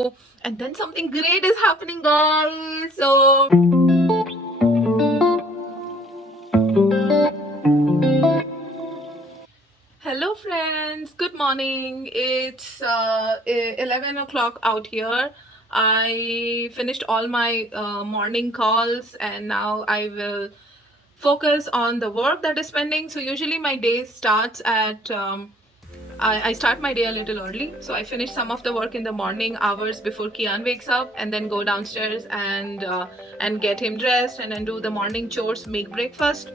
And then something great is happening, guys. So hello friends, good morning. It's 11 o'clock out here. I finished all my morning calls and now I will focus on the work that is pending. So usually my day starts at I start my day a little early, so I finish some of the work in the morning hours before Kian wakes up, and then go downstairs and get him dressed, and then do the morning chores, make breakfast.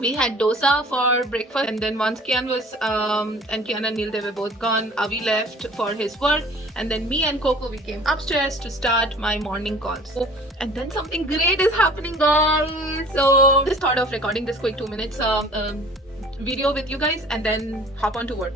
We had dosa for breakfast, and then once Kian was and Kian and Neil, they were both gone, Avi left for his work, and then me and Coco, we came upstairs to start my morning calls. And then something great is happening, guys. So just thought of recording this quick 2 minutes video with you guys and then hop on to work.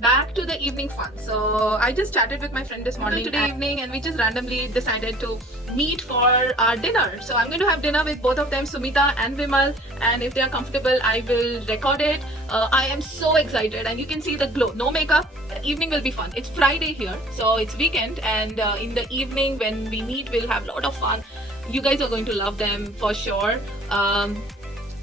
Back to the evening fun. So I just chatted with my friend this morning today evening, and we just randomly decided to meet for our dinner. So I'm going to have dinner with both of them, Sumita and Vimal, and if they are comfortable, I will record it. I am so excited, and you can see the glow. No makeup. The evening will be fun. It's Friday here, so it's weekend, and in the evening when we meet, we'll have a lot of fun. You guys are going to love them for sure.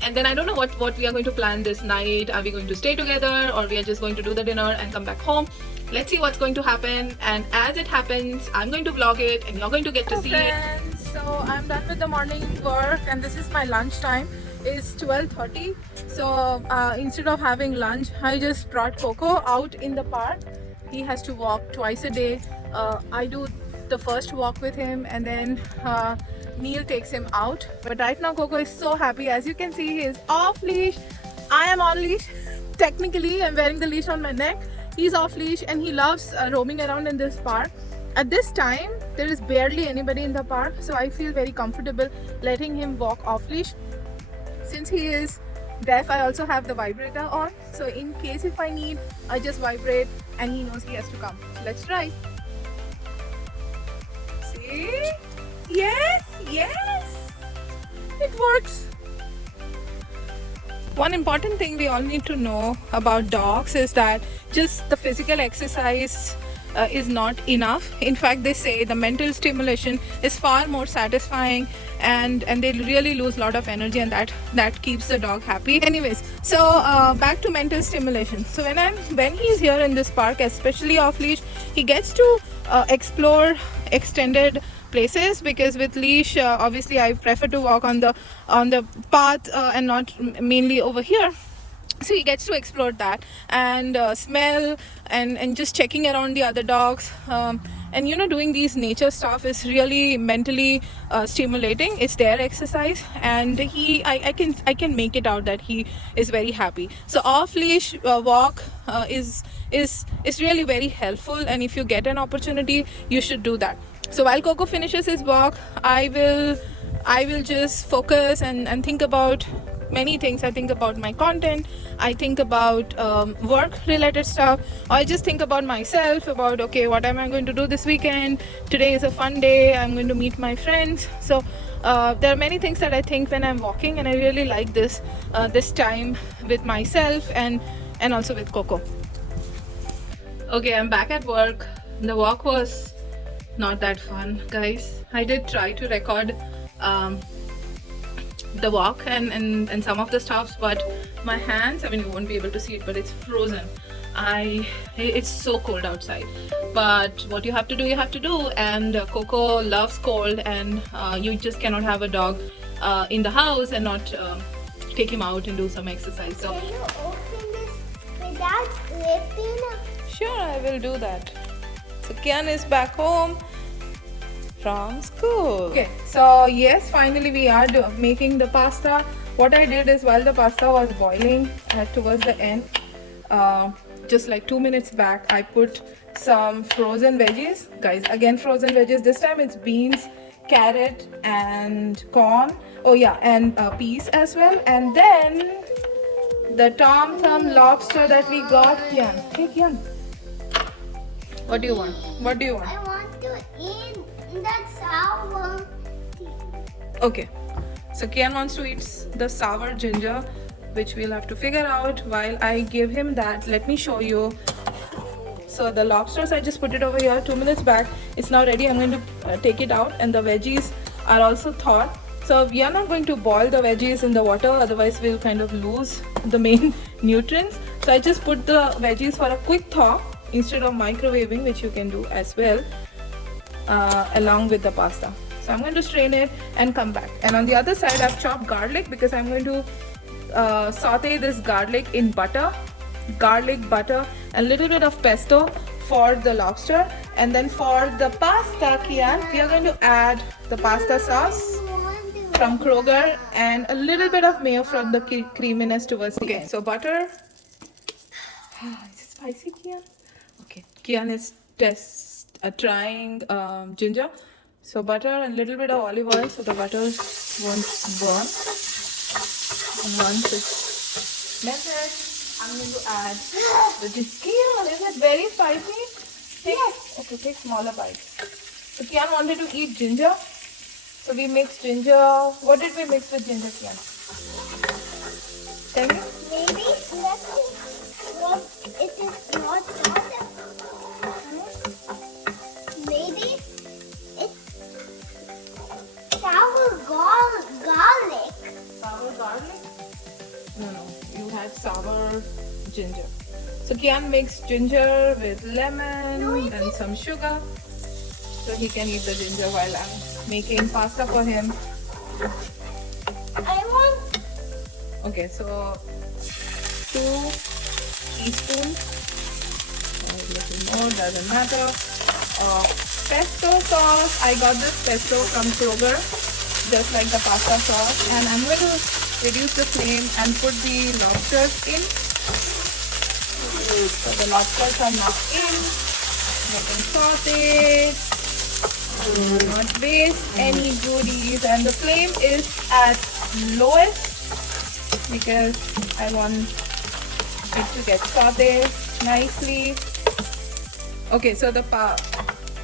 And then I don't know what we are going to plan this night. Are we going to stay together, or we are just going to do the dinner and come back home? Let's see what's going to happen, and as it happens, I'm going to vlog it and you're going to get to see it. So I'm done with the morning work and this is my lunch time. It's 12:30. So instead of having lunch, I just brought Coco out in the park. He has to walk twice a day. I do the first walk with him, and then Neil takes him out. But right now Coco is so happy. As you can see, he is off leash. I am on leash. Technically I'm wearing the leash on my neck. He's off leash and he loves roaming around in this park. At this time there is barely anybody in the park, so I feel very comfortable letting him walk off leash. Since he is deaf, I also have the vibrator on, so in case if I need, I just vibrate and he knows he has to come. So let's try. See? Yes, it works. One important thing we all need to know about dogs is that just the physical exercise is not enough. In fact, they say the mental stimulation is far more satisfying, and they really lose a lot of energy, and that keeps the dog happy. Anyways, so back to mental stimulation. So when he's here in this park, especially off leash, he gets to explore extended places, because with leash obviously I prefer to walk on the path and not mainly over here. So he gets to explore that and smell and just checking around the other dogs, and doing these nature stuff is really mentally stimulating. It's their exercise, and I can make it out that he is very happy. So off leash walk is really very helpful, and if you get an opportunity, you should do that. So while Coco finishes his walk, I will just focus and think about many things. I think about my content, I think about work related stuff, or I just think about myself, about okay, what am I going to do this weekend? Today is a fun day, I'm going to meet my friends. So there are many things that I think when I'm walking, and I really like this time with myself and also with Coco. Okay, I'm back at work. The walk was not that fun, guys. I did try to record the walk and some of the stuffs, but my hands, I mean, you won't be able to see it, but it's frozen. It's so cold outside, but what you have to do, and Coco loves cold, and you just cannot have a dog in the house and not take him out and do some exercise. So can you open this without ripping? sure, I will do that. So Kian is back home from school. Okay, so yes, finally we are making the pasta. What I did is, while the pasta was boiling towards the end, just like 2 minutes back, I put some frozen veggies. Guys, again frozen veggies. This time it's beans, carrot and corn. Oh yeah, and peas as well. And then the tom thumb lobster that we got. Kian, hey Kian, what do you want? What do you want? I want to eat that sour. Okay, so Kian wants to eat the sour ginger, which we'll have to figure out while I give him that. Let me show you. So the lobsters, I just put it over here 2 minutes back. It's now ready. I'm going to take it out, and the veggies are also thawed. So we are not going to boil the veggies in the water, otherwise we'll kind of lose the main nutrients. So I just put the veggies for a quick thaw instead of microwaving, which you can do as well, along with the pasta. So I'm going to strain it and come back. And on the other side, I've chopped garlic because I'm going to saute this garlic in butter, butter, a little bit of pesto for the lobster. And then for the pasta, Kian, we are going to add the pasta sauce from Kroger and a little bit of mayo from the creaminess towards the end. So butter. Is it spicy, Kian? Okay. Kian is trying ginger. So butter and a little bit of olive oil so the butter won't burn. And once it's melted, I'm going to add the Kian. Is it very spicy? Yes. Okay, take smaller bites. So Kian wanted to eat ginger. So we mixed ginger. What did we mix with ginger, Kian? Tell me. Maybe let's see what it is not salted. Maybe it's sour garlic. Sour garlic? No. You had sour ginger. So Kian mixed ginger with lemon and some sugar. So he can eat the ginger while I'm making pasta for him. I want. Okay, so 2 teaspoons, or a little more, doesn't matter, of pesto sauce. I got this pesto from Kroger, just like the pasta sauce. And I'm going to reduce the flame and put the lobsters in. So the lobsters are now in. Let them saute. Do not waste any goodies, and the flame is at lowest because I want it to get sauteed nicely. Okay, so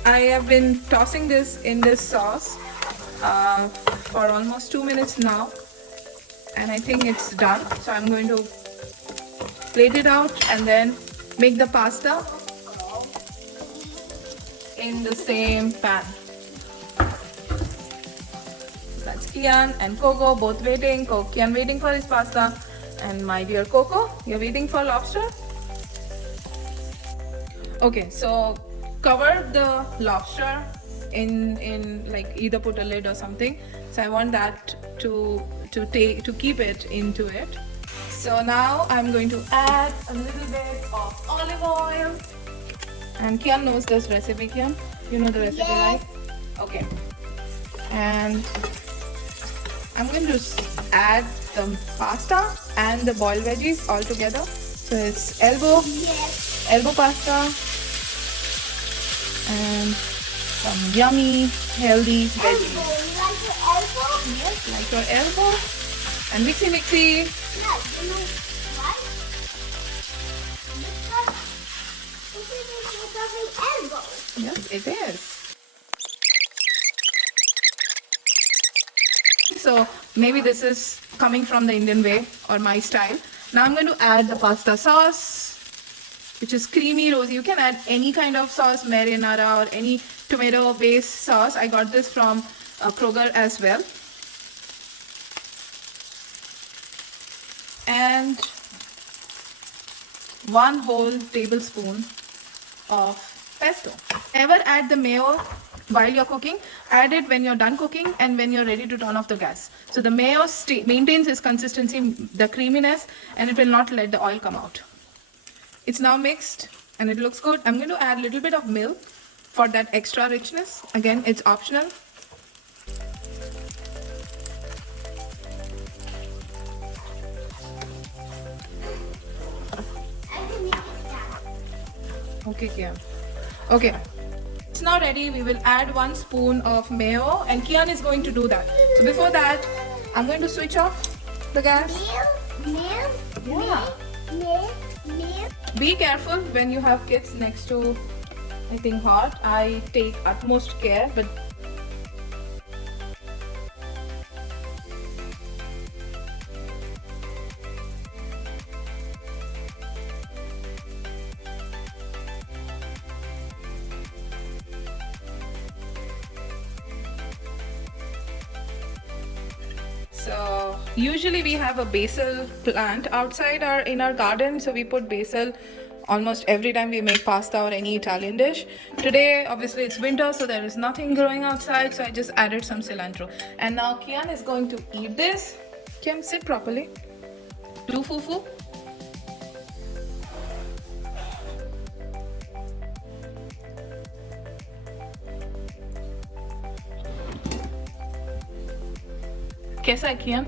I have been tossing this in this sauce for almost 2 minutes now, and I think it's done. So I'm going to plate it out and then make the pasta in the same pan. That's Kian and Coco both waiting. Kian waiting for his pasta, and my dear Coco, you're waiting for lobster. Okay, so cover the lobster in like either put a lid or something. So I want that to keep it into it. So now I'm going to add a little bit of olive oil. And Kian knows this recipe, Kian. You know the recipe, Yes. right? Okay. And I'm going to add the pasta and the boiled veggies all together. So it's elbow pasta, and some yummy, healthy veggies. Like your elbow? Yes, like your elbow. And mixy. Yeah, you know why? Because it is my elbow. Yes, it is. So maybe this is coming from the Indian way or my style. Now I'm going to add the pasta sauce, which is creamy rosy. You can add any kind of sauce, marinara or any tomato based sauce. I got this from Kroger as well. And 1 whole tablespoon of pesto. Never add the mayo while you're cooking. Add it when you're done cooking and when you're ready to turn off the gas. So the mayo maintains its consistency, the creaminess, and it will not let the oil come out. It's now mixed and it looks good. I'm going to add a little bit of milk for that extra richness. Again, it's optional. Okay, Kian. Okay. It's now ready. We will add 1 spoon of mayo, and Kian is going to do that. So before that, I'm going to switch off the gas. Be careful when you have kids next to anything hot. I take utmost care, but Usually we have a basil plant outside in our garden, so we put basil almost every time we make pasta or any Italian dish. Today, obviously, it's winter, so there is nothing growing outside, so I just added some cilantro. And now Kian is going to eat this. Kian, sit properly. Do fufu. कैसा है कियान?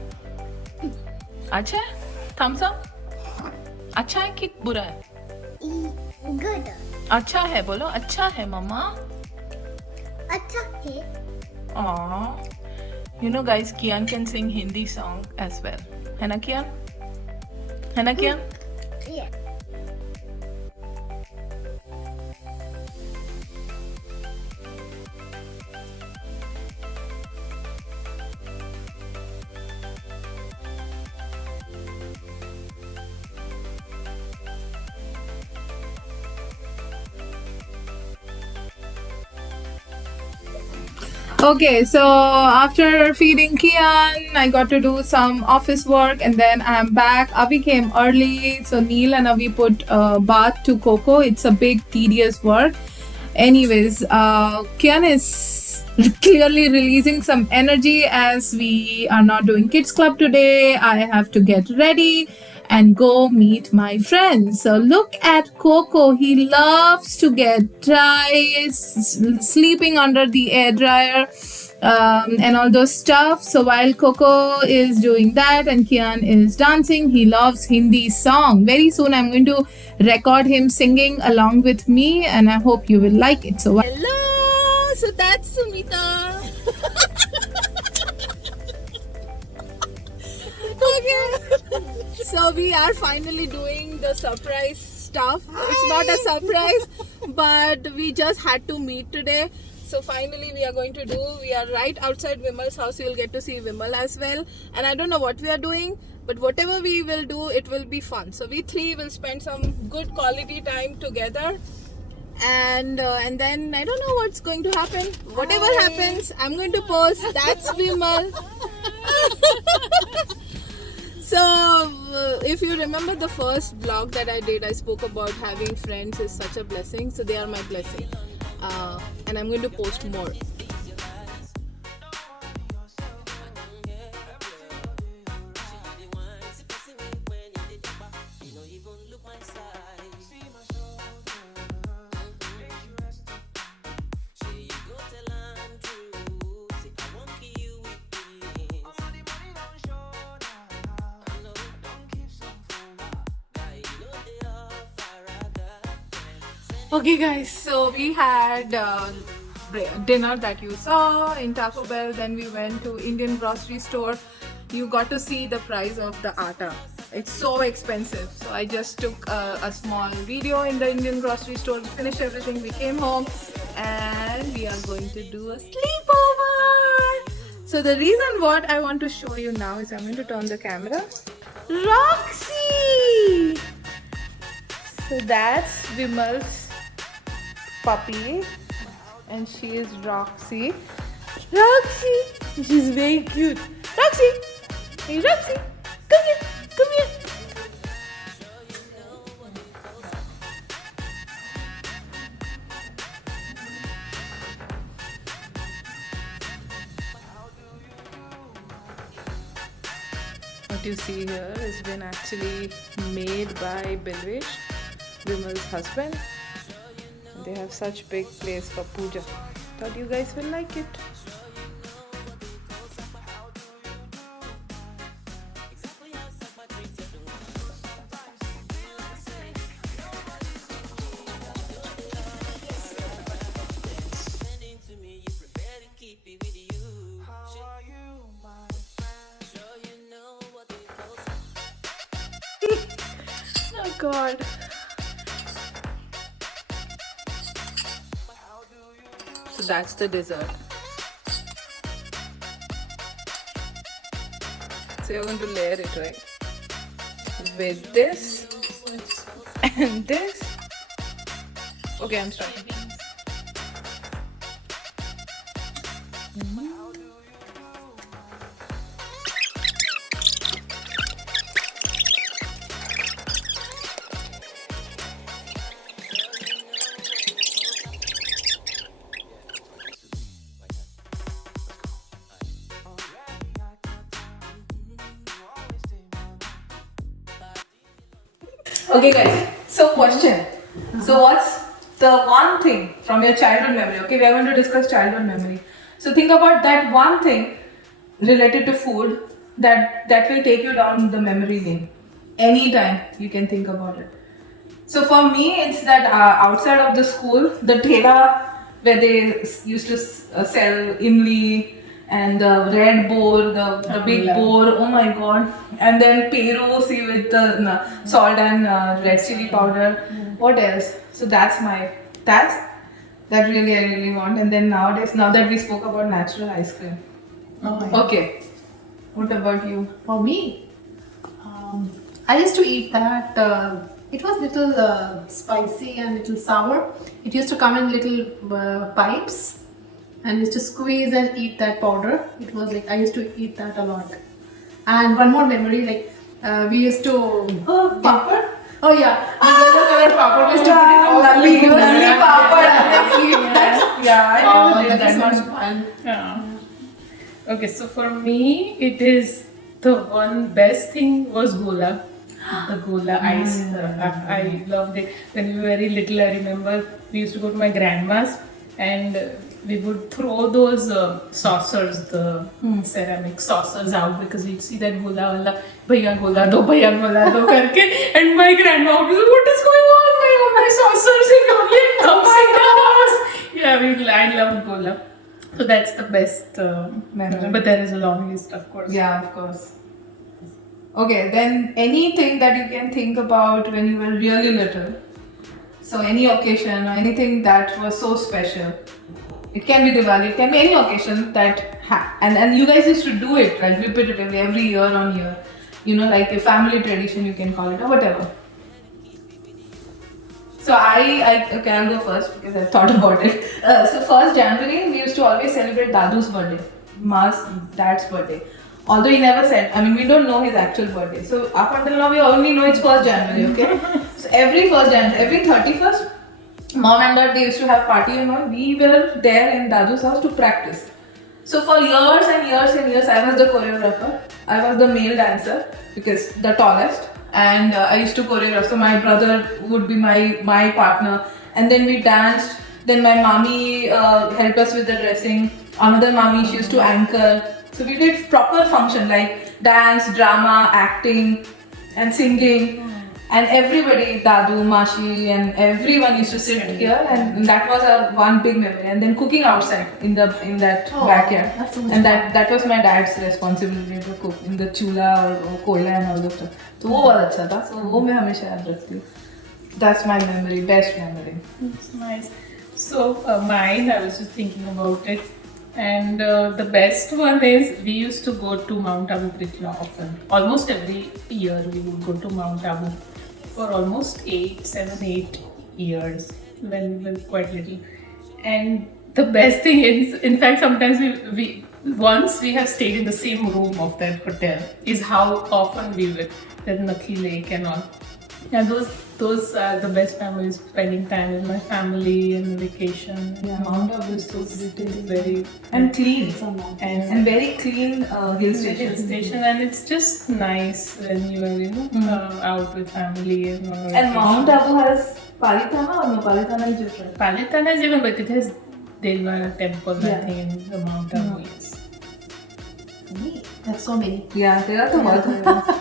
अच्छा है? Thums Up? अच्छा है कि बुरा है? Good. अच्छा है बोलो, अच्छा है मम्मा. अच्छा है. Aww. You know guys, Kian can sing Hindi song as well. है ना Kian? है ना Kian? Yeah. Okay, so after feeding Kian, I got to do some office work and then I'm back. Avi came early, so Neil and Avi put bath to Coco. It's a big, tedious work. Anyways, Kian is clearly releasing some energy as we are not doing kids club today. I have to get ready and go meet my friends. So look at Coco. He loves to get dry, sleeping under the air dryer. And all those stuff. So while Coco is doing that and Kian is dancing, he loves Hindi song. Very soon I'm going to record him singing along with me, and I hope you will like it. So hello, so that's Sumita. Okay. So we are finally doing the surprise stuff. It's not a surprise, but we just had to meet today. So finally we are right outside Vimal's house. You'll get to see Vimal as well. And I don't know what we are doing, but whatever we will do, it will be fun. So we three will spend some good quality time together. And then I don't know what's going to happen. Whatever happens, I'm going to post. That's Vimal. So, if you remember the first vlog that I did, I spoke about having friends is such a blessing. So, they are my blessing. And I'm going to post more. Okay guys, so we had dinner that you saw in Taco Bell. Then we went to Indian grocery store. You got to see the price of the Atta. It's so expensive. So I just took a small video in the Indian grocery store, finished everything, we came home and we are going to do a sleepover. So the reason what I want to show you now is I'm going to turn the camera. Roxy! So that's Vimal's puppy and she is Roxy. Roxy! She's very cute. Roxy! Hey Roxy! Come here! Come here! What you see here has been actually made by Bilvish, Vimal's husband. They have such big place for puja. Thought you guys will like it. Oh God. So that's the dessert. So you're going to layer it, right? With this and this. Okay, I'm starting. Okay, guys. So, question. So, what's the one thing from your childhood memory? Okay, we are going to discuss childhood memory. So, think about that one thing related to food that will take you down the memory lane. Anytime you can think about it. So for me, it's that outside of the school, the thela where they used to sell imli and the red boar, the big boar. Oh my god! And then peru, see with the salt and red chili powder. What else? So that's that really I really want. And then nowadays, now that we spoke about natural ice cream. Oh my God. Okay, what about you? For me, I used to eat that. It was little spicy and little sour. It used to come in little pipes, and used to squeeze and eat that powder. It was like I used to eat that a lot. And one more memory, like we used to Papad? Oh yeah, the yellow color papad. We used to put it all Lalli, over the- lalli papad. and then eat that. Yeah, I Oh, never did that is that much one. fun. Yeah. Okay, so for me, it is the one best thing was gola. The gola ice. I loved it. When we were very little, I remember we used to go to my grandma's and we would throw those saucers, the ceramic saucers out because we'd see that gola wala, bhaiya gola do karke. And my grandma would be like, what is going on? My saucers in only cups in the house. Yeah, I loved gola. So that's the best memory. But there is a long list, of course. Yeah, of course. Okay, then anything that you can think about when you were really little. So any occasion or anything that was so special. It can be Diwali, it can be any occasion that and you guys used to do it like repetitively every year on year. You know, like a family tradition you can call it or whatever. So okay, I'll go first because I thought about it. So 1st January, we used to always celebrate Dadu's birthday, Ma's dad's birthday. Although he never said, I mean, we don't know his actual birthday. So up until now, we only know it's 1st January, okay? So every 1st January, every 31st, mom and dad, they used to have party and all. We were there in Dadu's house to practice. So for years and years and years, I was the choreographer. I was the male dancer because the tallest. And I used to choreograph. So my brother would be my partner. And then we danced. Then my mommy helped us with the dressing. Another mommy, she used to anchor. So we did proper function like dance, drama, acting and singing. And everybody, Dadu, Mashi and everyone used to sit here and that was our one big memory. And then cooking outside in that backyard. That's so much And that was my dad's responsibility to cook in the chula or koila and all those stuff. So वो बहुत अच्छा था. So वो मैं हमेशा याद रखती हूँ. That's my memory, best memory. That's nice. So mine, I was just thinking about it. And the best one is we used to go to Mount Abu pretty often. Almost every year we would go to Mount Abu for almost 7, 8 years when we were quite little. And the best thing is, in fact, sometimes we once we have stayed in the same room of that hotel is how often we were at Nakhi Lake and all. Yeah, those are the best memories, spending time with my family and vacation. Yeah, Mount Abu is so pretty. Very And clean. and And very clean hill hill station. station, and it's just nice when you are out with family and all. And Mount Abu has Palitana or no? Palitana is different. Palitana is even, but it has Delwara temple, I Yeah. think, in the Mount Abu. Yes. For me, there's so many. Yeah, there are the बहुत.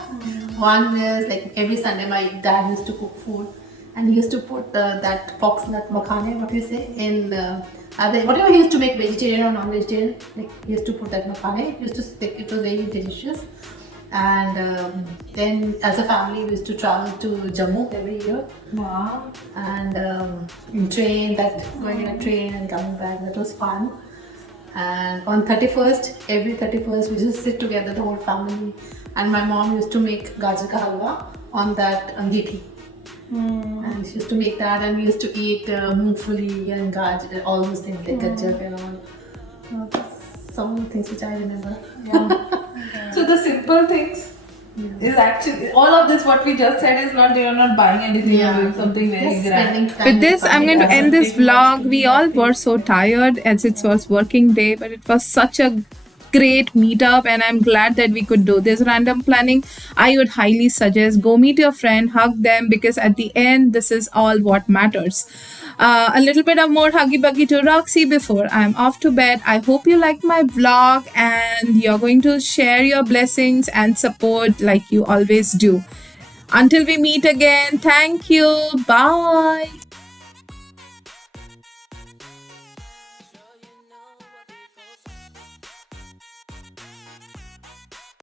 One is like every Sunday my dad used to cook food and he used to put that foxnut makhane, what do you say, in whatever he used to make, vegetarian or non-vegetarian, like he used to put that makhane. It used to stick, it was very delicious. And then as a family we used to travel to Jammu every year. Wow. And going in a train and coming back, that was fun. And on 31st, every 31st we just sit together, the whole family, and my mom used to make gajar ka halwa on that angethi. And she used to make that, and we used to eat moongfali and gajar, all those things like gajar and all. Some things which I remember. Yeah. So the simple things is actually all of this. What we just said is not, you're not buying anything. Yeah. You're doing something very Just grand. spending time With this, I'm going to family. end this vlog. We all were so tired as it was working day, but it was such a great meetup, and I'm glad that we could do this random planning. I would highly suggest go meet your friend, hug them, because at the end, this is all what matters. A little bit of more huggy buggy to Roxy before I'm off to bed. I hope you liked my vlog and you're going to share your blessings and support like you always do. Until we meet again, thank you. Bye.